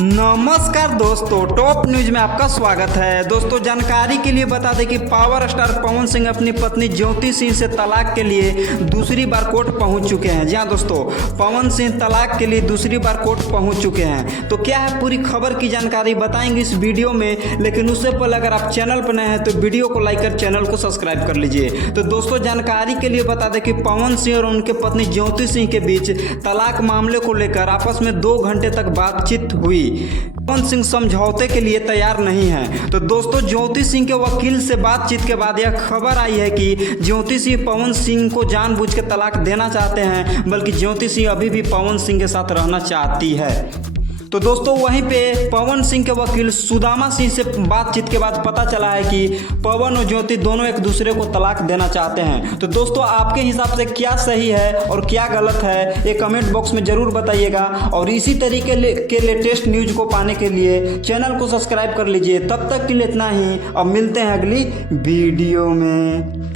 नमस्कार दोस्तों, top news में आपका स्वागत है। दोस्तों जानकारी के लिए बता दें कि पावर स्टार पवन सिंह अपनी पत्नी ज्योति सिंह से तलाक के लिए दूसरी बार कोर्ट पहुंच चुके हैं। जी हां दोस्तों, पवन सिंह तलाक के लिए दूसरी बार कोर्ट पहुंच चुके हैं। तो क्या है पूरी खबर की जानकारी बताएंगे इस वीडियो में, लेकिन उससे पहले अगर आप चैनल पर नए हैं तो वीडियो को लाइक कर चैनल को सब्सक्राइब कर लीजिए। तो दोस्तों जानकारी के लिए बता दें कि पवन सिंह और उनके पत्नी ज्योति सिंह के बीच तलाक मामले को लेकर आपस में 2 घंटे तक बातचीत हुई। पवन सिंह समझौते के लिए तैयार नहीं है। तो दोस्तों ज्योति सिंह के वकील से बातचीत के बाद यह खबर आई है कि ज्योति सिंह पवन सिंह को जानबूझ के तलाक देना चाहते हैं, बल्कि ज्योति सिंह अभी भी पवन सिंह के साथ रहना चाहती है। तो दोस्तों वहीं पे पवन सिंह के वकील सुदामा सिंह से बातचीत के बाद पता चला है कि पवन और ज्योति दोनों एक दूसरे को तलाक देना चाहते हैं। तो दोस्तों आपके हिसाब से क्या सही है और क्या गलत है, ये कमेंट बॉक्स में ज़रूर बताइएगा। और इसी तरीके के लेटेस्ट न्यूज को पाने के लिए चैनल को सब्सक्राइब कर लीजिए। तब तक के लिए इतना ही, अब मिलते हैं अगली वीडियो में।